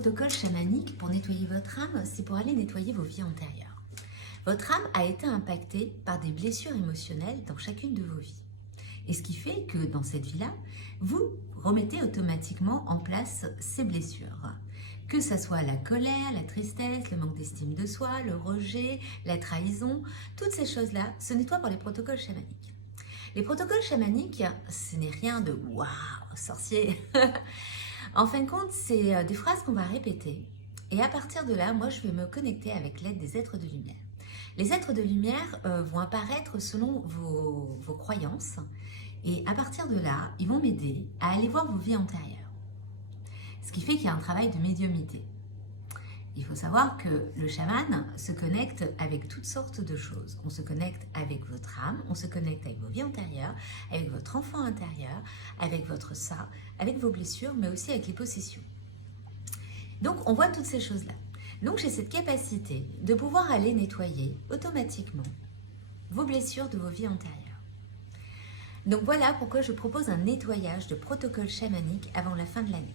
Protocole chamanique pour nettoyer votre âme, c'est pour aller nettoyer vos vies antérieures. Votre âme a été impactée par des blessures émotionnelles dans chacune de vos vies. Et ce qui fait que dans cette vie-là, vous remettez automatiquement en place ces blessures. Que ce soit la colère, la tristesse, le manque d'estime de soi, le rejet, la trahison, toutes ces choses-là se nettoient par les protocoles chamaniques. Les protocoles chamaniques, ce n'est rien de « waouh, sorcier ». En fin de compte, c'est des phrases qu'on va répéter. Et à partir de là, moi, je vais me connecter avec l'aide des êtres de lumière. Les êtres de lumière vont apparaître selon vos croyances. Et à partir de là, ils vont m'aider à aller voir vos vies antérieures. Ce qui fait qu'il y a un travail de médiumnité. Il faut savoir que le chaman se connecte avec toutes sortes de choses. On se connecte avec votre âme, on se connecte avec vos vies antérieures, avec votre enfant intérieur, avec votre ça, avec vos blessures, mais aussi avec les possessions. Donc, on voit toutes ces choses-là. Donc, j'ai cette capacité de pouvoir aller nettoyer automatiquement vos blessures de vos vies antérieures. Donc, voilà pourquoi je propose un nettoyage de protocole chamanique avant la fin de l'année.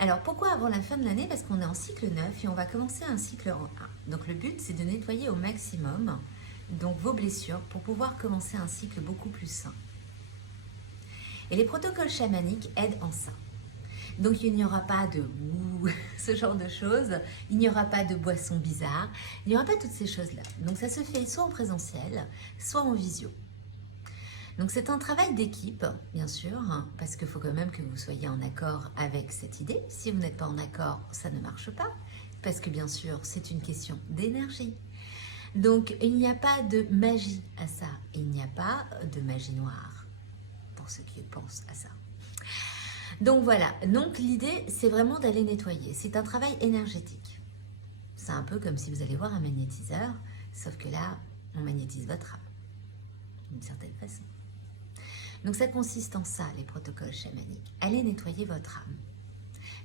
Alors, pourquoi avant la fin de l'année? Parce qu'on est en cycle 9 et on va commencer un cycle en 1. Donc, le but, c'est de nettoyer au maximum donc, vos blessures pour pouvoir commencer un cycle beaucoup plus sain. Et les protocoles chamaniques aident en ça. Donc, il n'y aura pas de ce genre de choses, il n'y aura pas de boissons bizarres, il n'y aura pas toutes ces choses-là. Donc, ça se fait soit en présentiel, soit en visio. Donc c'est un travail d'équipe, bien sûr, parce qu'il faut quand même que vous soyez en accord avec cette idée. Si vous n'êtes pas en accord, ça ne marche pas, parce que bien sûr, c'est une question d'énergie. Donc il n'y a pas de magie à ça, il n'y a pas de magie noire, pour ceux qui pensent à ça. Donc voilà, donc l'idée, c'est vraiment d'aller nettoyer. C'est un travail énergétique. C'est un peu comme si vous allez voir un magnétiseur, sauf que là, on magnétise votre âme, d'une certaine façon. Donc ça consiste en ça, les protocoles chamaniques. Allez nettoyer votre âme,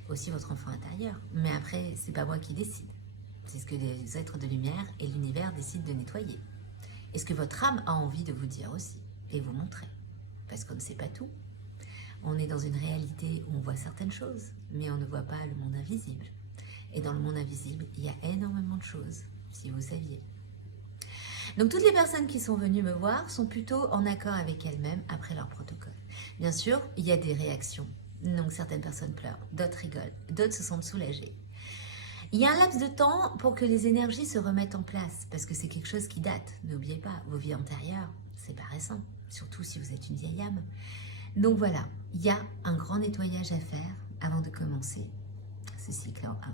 aussi votre enfant intérieur. Mais après, c'est pas moi qui décide. C'est ce que les êtres de lumière et l'univers décident de nettoyer. Et ce que votre âme a envie de vous dire aussi, et vous montrer. Parce qu'on ne sait pas tout. On est dans une réalité où on voit certaines choses, mais on ne voit pas le monde invisible. Et dans le monde invisible, il y a énormément de choses, si vous saviez. Donc toutes les personnes qui sont venues me voir sont plutôt en accord avec elles-mêmes après leur protocole. Bien sûr, il y a des réactions. Donc certaines personnes pleurent, d'autres rigolent, d'autres se sentent soulagées. Il y a un laps de temps pour que les énergies se remettent en place, parce que c'est quelque chose qui date. N'oubliez pas, vos vies antérieures, c'est pas récent, surtout si vous êtes une vieille âme. Donc voilà, il y a un grand nettoyage à faire avant de commencer ce cycle en 1.